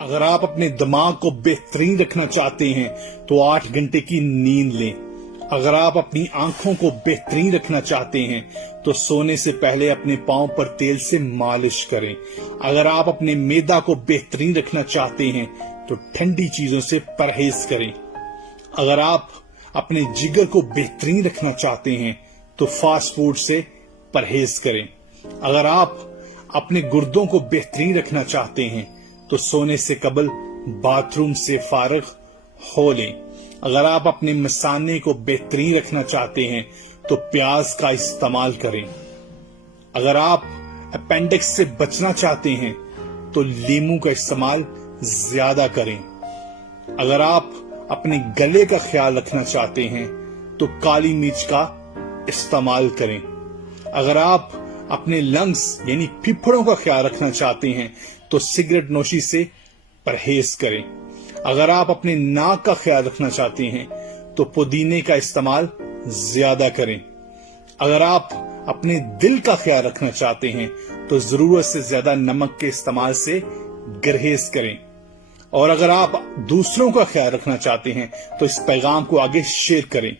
اگر آپ اپنے دماغ کو بہترین رکھنا چاہتے ہیں تو 8 گھنٹے کی نیند لیں۔ اگر آپ اپنی آنکھوں کو بہترین رکھنا چاہتے ہیں تو سونے سے پہلے اپنے پاؤں پر تیل سے مالش کریں۔ اگر آپ اپنے معدہ کو بہترین رکھنا چاہتے ہیں تو ٹھنڈی چیزوں سے پرہیز کریں۔ اگر آپ اپنے جگر کو بہترین رکھنا چاہتے ہیں تو فاسٹ فوڈ سے پرہیز کریں۔ اگر آپ اپنے گردوں کو بہترین رکھنا چاہتے ہیں تو سونے سے قبل باتھ روم سے فارغ ہو لیں۔ اگر آپ اپنے مثانے کو بہترین رکھنا چاہتے ہیں تو پیاز کا استعمال کریں۔ اگر آپ اپینڈکس سے بچنا چاہتے ہیں تو لیموں کا استعمال زیادہ کریں۔ اگر آپ اپنے گلے کا خیال رکھنا چاہتے ہیں تو کالی مرچ کا استعمال کریں۔ اگر آپ اپنے لنگز یعنی پھپھڑوں کا خیال رکھنا چاہتے ہیں تو سگریٹ نوشی سے پرہیز کریں۔ اگر آپ اپنے ناک کا خیال رکھنا چاہتے ہیں تو پودینے کا استعمال زیادہ کریں۔ اگر آپ اپنے دل کا خیال رکھنا چاہتے ہیں تو ضرورت سے زیادہ نمک کے استعمال سے گریز کریں۔ اور اگر آپ دوسروں کا خیال رکھنا چاہتے ہیں تو اس پیغام کو آگے شیئر کریں۔